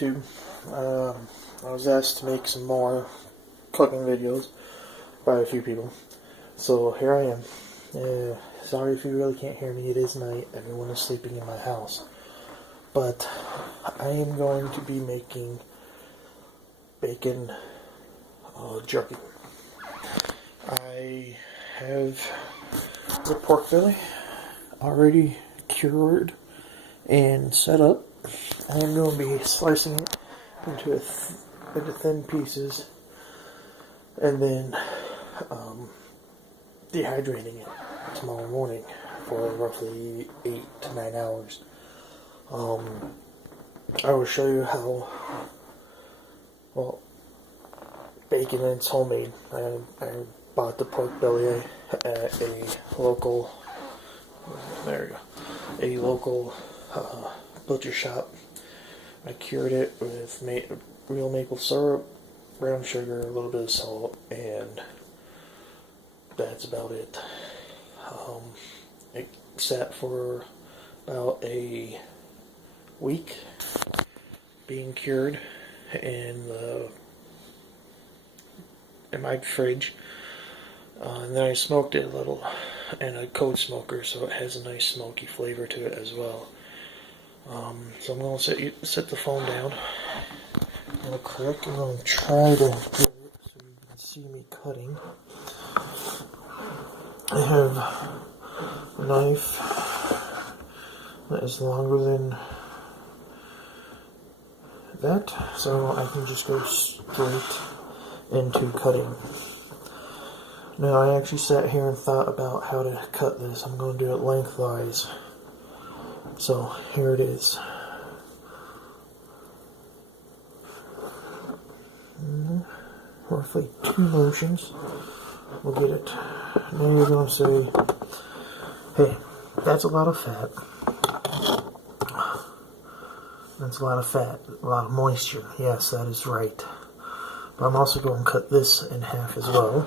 YouTube. I was asked to make some more cooking videos by a few people. So here I am. Sorry if you really can't hear me. It is night. Everyone is sleeping in my house. But I am going to be making bacon jerky. I have the pork belly already cured and set up. I'm going to be slicing it into thin pieces and then dehydrating it tomorrow morning for roughly 8 to 9 hours. I will show you how, well, bacon is homemade. I bought the pork belly at a local, butcher shop. I cured it with real maple syrup, brown sugar, a little bit of salt, and that's about it. It sat for about a week being cured in my fridge, and then I smoked it a little in a cold smoker, so it has a nice smoky flavor to it as well. So I'm going to set the phone down real quick. I'm going to try to get it so you can see me cutting. I have a knife that is longer than that, so I can just go straight into cutting. Now, I actually sat here and thought about how to cut this. I'm going to do it lengthwise. So here it is. Roughly 2 motions will get it. Now you're going to say, hey, that's a lot of fat. That's a lot of fat, a lot of moisture. Yes, that is right. But I'm also going to cut this in half as well,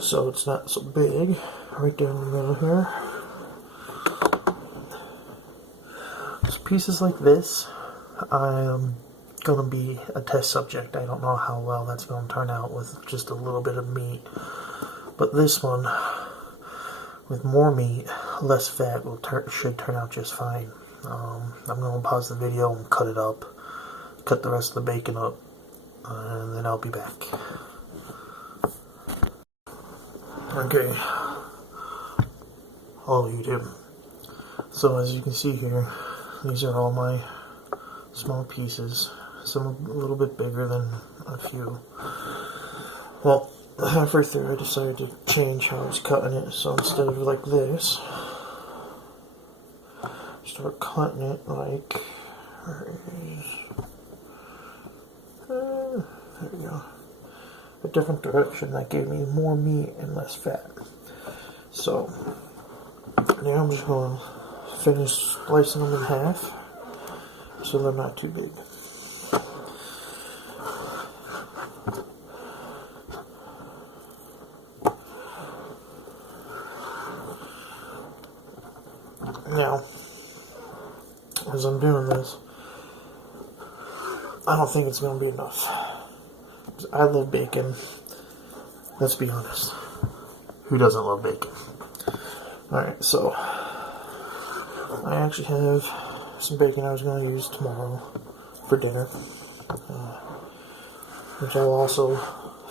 so it's not so big. Right down the middle here. So pieces like this, I am going to be a test subject. I don't know how well that's going to turn out with just a little bit of meat. But this one, with more meat, less fat, should turn out just fine. I'm going to pause the video and cut it up, cut the rest of the bacon up, and then I'll be back. Okay, hello YouTube. So as you can see here, these are all my small pieces, some a little bit bigger than a few. Well, halfway through I decided to change how I was cutting it, so instead of like this, start cutting it like, there we go, a different direction. That gave me more meat and less fat. So now I'm just going to finish slicing them in half so they're not too big. Now, as I'm doing this, I don't think it's going to be enough. I love bacon. Let's be honest. Who doesn't love bacon? Alright, so I actually have some bacon I was going to use tomorrow for dinner, which I'll also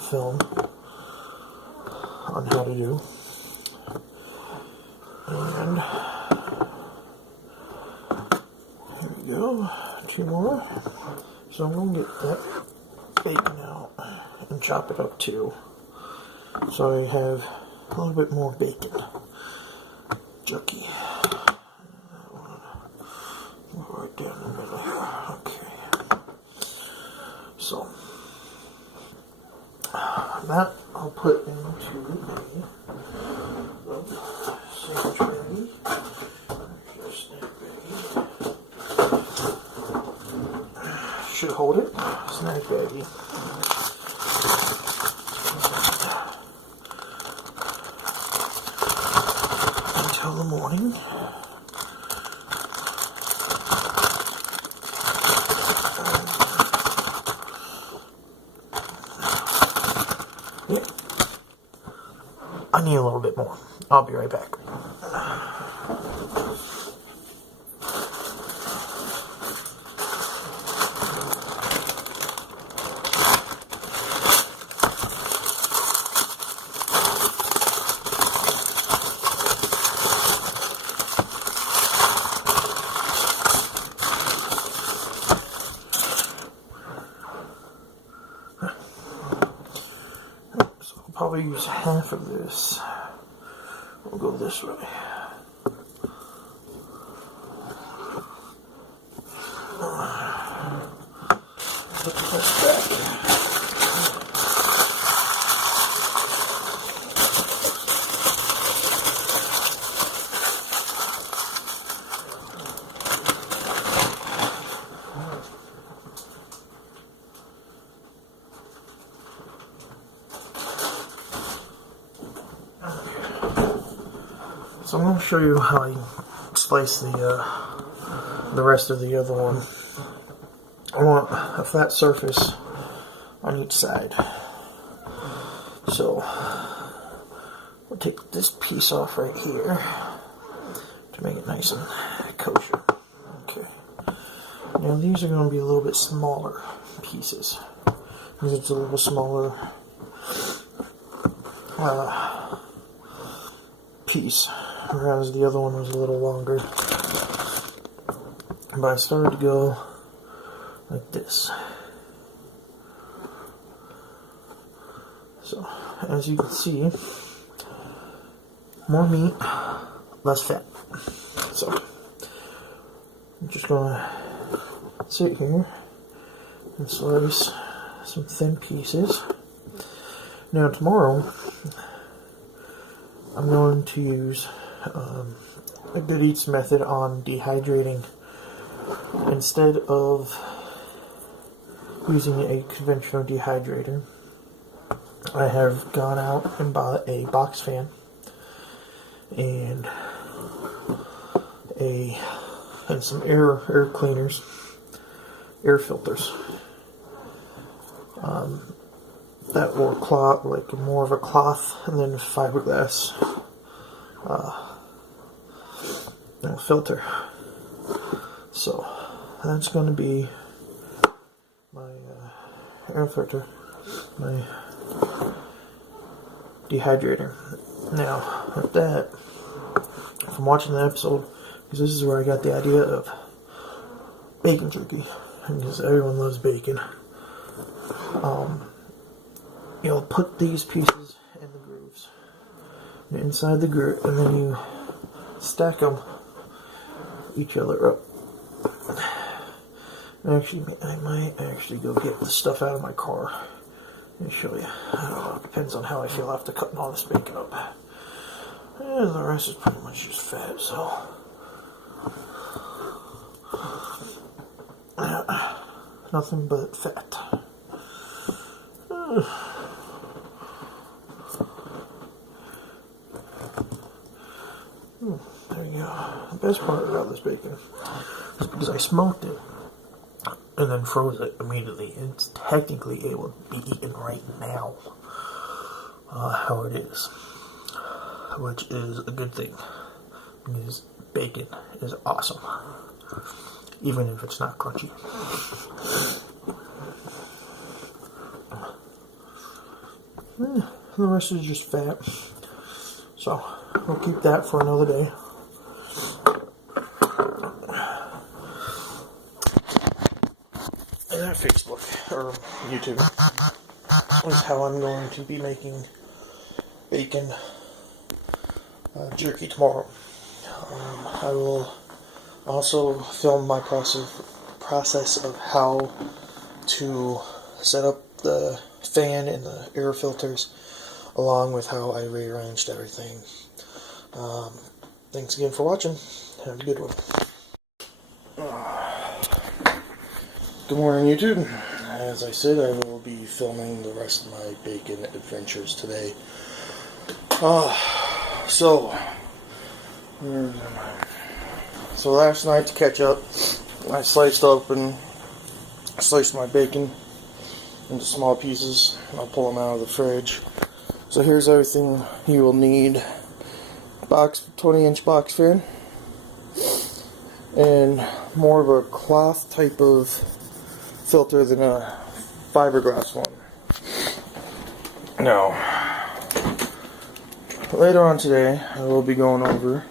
film on how to do. And there we go, 2 more. So I'm going to get that bacon out and chop it up too. So I have a little bit more bacon. Jerky. Right down the middle here. Okay. So that I'll put into a sandwich baggie. Should hold it. Snack baggie. Until the morning. Yeah. I need a little bit more. I'll be right back. So I'll probably use half of this. We'll go this way. Put that back. So I'm going to show you how I slice the rest of the other one. I want a flat surface on each side. So we'll take this piece off right here to make it nice and kosher. Okay. Now these are going to be a little bit smaller pieces because it's a little smaller piece, whereas the other one was a little longer. But I started to go like this. So, as you can see, more meat, less fat. So, I'm just gonna sit here and slice some thin pieces. Now tomorrow, I'm going to use a Good Eats method on dehydrating. Instead of using a conventional dehydrator, I have gone out and bought a box fan and some air cleaners, air filters. That were cloth, like more of a cloth, and then fiberglass filter. So that's going to be my air filter, my dehydrator. Now, with that, from watching the episode, because this is where I got the idea of bacon jerky, because everyone loves bacon. You'll put these pieces in the grooves, inside the groove, and then you stack them each other up. Actually, I might actually go get the stuff out of my car and show you. I don't know, it depends on how I feel after cutting all this bacon up. And the rest is pretty much just fat, so. Nothing but fat. There you go. The best part about this bacon is because I smoked it and then froze it immediately. It's technically able to be eaten right now, how it is, which is a good thing because bacon is awesome, even if it's not crunchy. The rest is just fat, so we'll keep that for another day. And that Facebook or YouTube is how I'm going to be making bacon jerky tomorrow. I will also film my process of how to set up the fan and the air filters, along with how I rearranged everything. Thanks again for watching. Have a good one. Good morning, YouTube. As I said, I will be filming the rest of my bacon adventures today. So last night, to catch up, I sliced my bacon into small pieces. I'll pull them out of the fridge. So here's everything you will need. 20-inch box fan. And more of a cloth type of filter than a fiberglass one. Now, later on today, I will be going over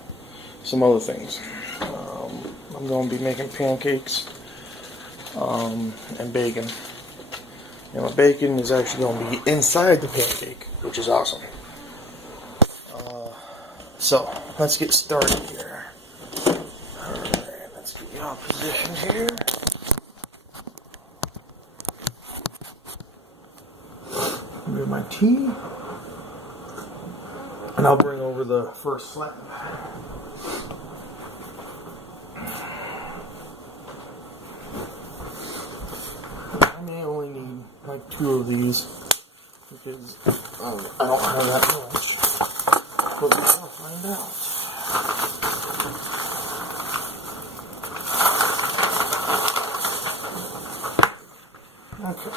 some other things. I'm going to be making pancakes and bacon. And my bacon is actually going to be inside the pancake, which is awesome. So, let's get started here. Alright, let's get you all positioned here. Get my tea. And I'll bring over the first slab. I may only need like 2 of these because I don't have that much. But we'll find out. Okay.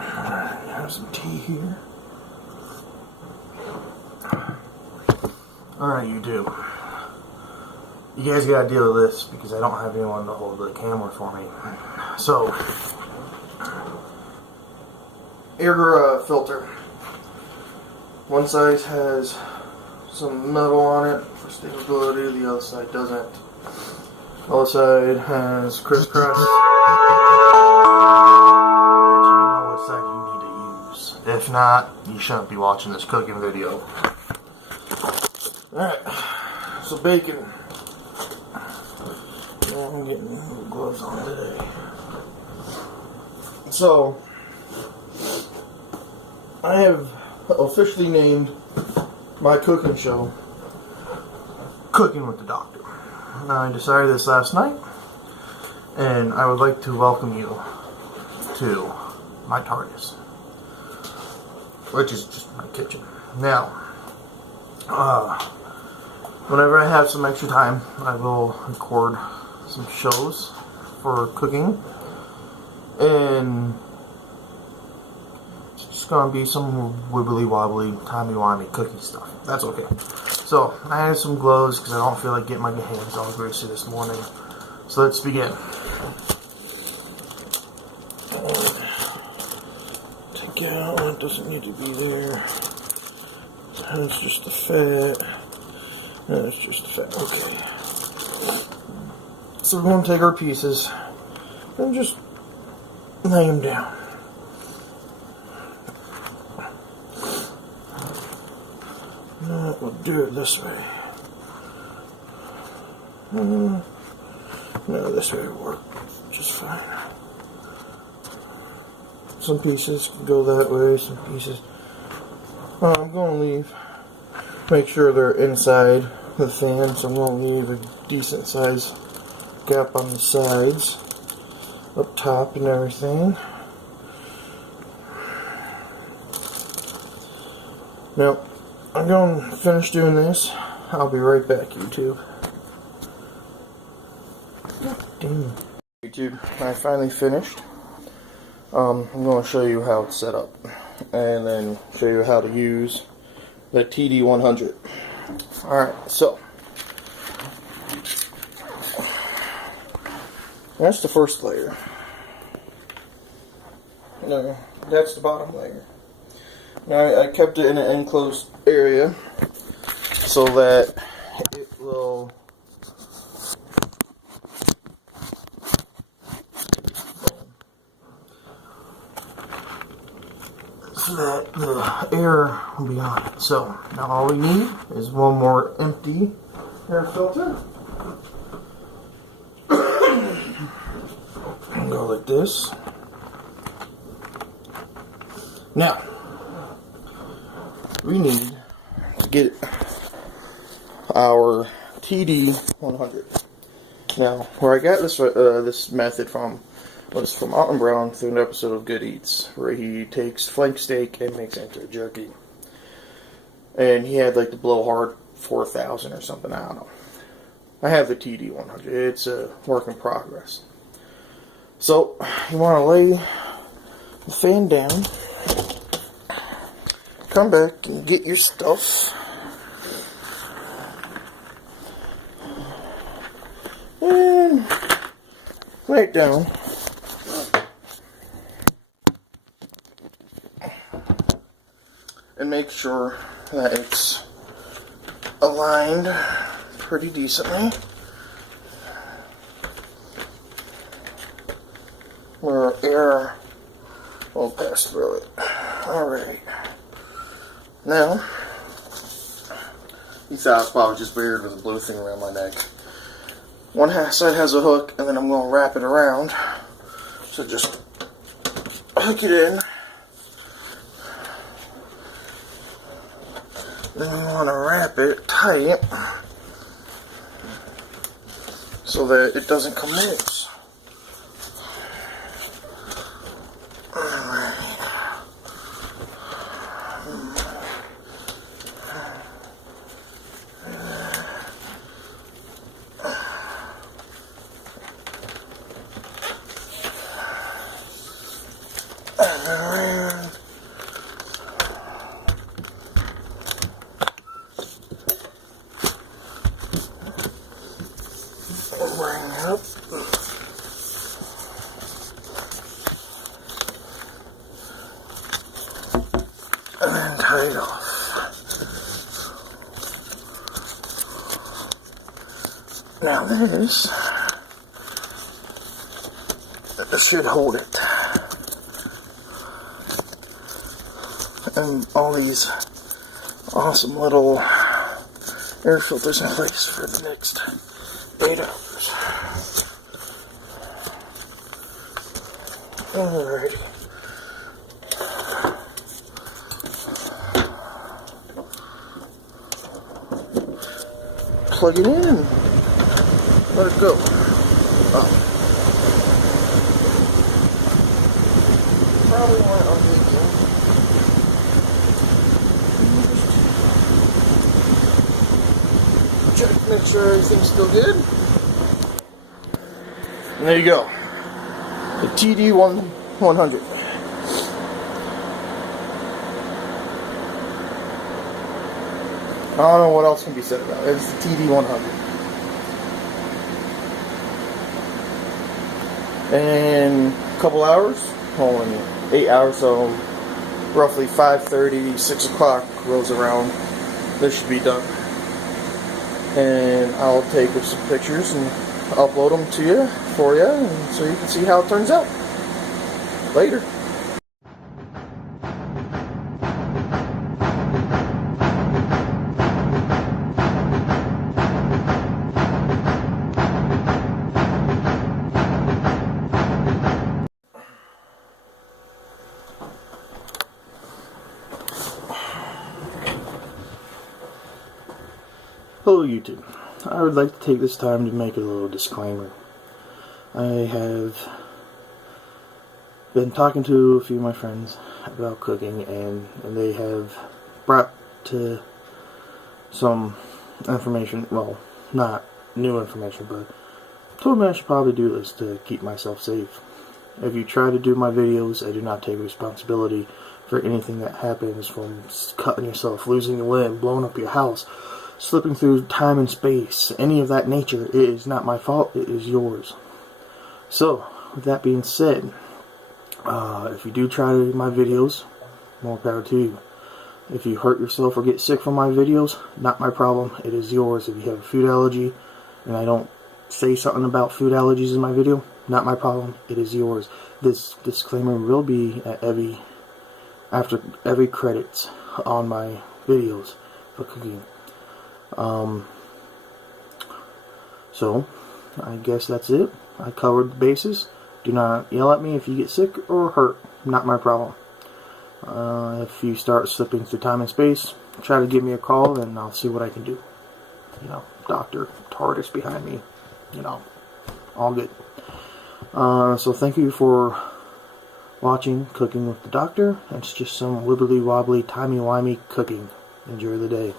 Alright, have some tea here. Alright, you do. You guys gotta deal with this because I don't have anyone to hold the camera for me. So, air filter. One side has some metal on it for stability, the other side doesn't. The other side has crisscross. You know what side you need to use. If not, you shouldn't be watching this cooking video. Alright, so bacon. Yeah, I'm getting gloves on today. So, I have officially named my cooking show Cooking with the Doctor. I decided this last night, and I would like to welcome you to my TARDIS, which is just my kitchen. Now, whenever I have some extra time, I will record some shows for cooking. And it's just gonna be some wibbly wobbly, timey wimey cookie stuff. That's okay. So I had some gloves because I don't feel like getting my hands all greasy this morning. So let's begin. Take out what doesn't need to be there. That's just the fat. That's just the fat. Okay. So we're gonna take our pieces and just lay them down. No, we'll do it this way. No, this way will work just fine. Some pieces can go that way, some pieces. I'm going to make sure they're inside the fan, so I'm going to leave a decent size gap on the sides. Up top and everything. Now, I'm going to finish doing this. I'll be right back, YouTube. Damn. YouTube, I finally finished. I'm going to show you how it's set up. And then show you how to use the TD100. Alright, so. That's the first layer. No, that's the bottom layer. Now I kept it in an enclosed area so that it will so that the air will be on it. So now all we need is one more empty air filter. And go like this. Now we need to get our TD100. Now, where I got this method from was from Alton Brown through an episode of Good Eats, where he takes flank steak and makes it into a jerky. And he had like the Blowhard 4000 or something, I don't know. I have the TD100. It's a work in progress. So, you want to lay the fan down, come back and get your stuff, and lay it down. And make sure that it's aligned pretty decently, where air will pass through it. Alright. Now, you thought I was probably just weird with a blue thing around my neck. One side has a hook, and then I'm going to wrap it around. So just hook it in. Then you want to wrap it tight so that it doesn't come loose. Up. And then tie it off. Now this should hold it. And all these awesome little air filters in place for the next 8 hours. Alrighty. Plug it in. Let it go. Oh. Probably want to unhook it. Check to make sure everything's still good. And there you go. The TD100. I don't know what else can be said about it. It's the TD100. In a couple hours, well, in 8 hours, so roughly 5:30, 6 o'clock rolls around, this should be done. And I'll take some pictures and upload them to you, for you, and so you can see how it turns out. Later. Hello YouTube. I would like to take this time to make a little disclaimer. I have been talking to a few of my friends about cooking, and they have brought to some information, well, not new information, but told me I should probably do this to keep myself safe. If you try to do my videos, I do not take responsibility for anything that happens, from cutting yourself, losing a limb, blowing up your house, slipping through time and space, any of that nature. It is not my fault, it is yours. So, with that being said, if you do try my videos, more power to you. If you hurt yourself or get sick from my videos, not my problem, it is yours. If you have a food allergy, and I don't say something about food allergies in my video, not my problem, it is yours. This disclaimer will be at after every credits on my videos for cooking. So, I guess that's it. I covered the bases. Do not yell at me if you get sick or hurt. Not my problem. If you start slipping through time and space, try to give me a call and I'll see what I can do. You know, Dr. TARDIS behind me. You know, all good. So thank you for watching Cooking with the Doctor. It's just some wibbly wobbly, timey-wimey cooking. Enjoy the day.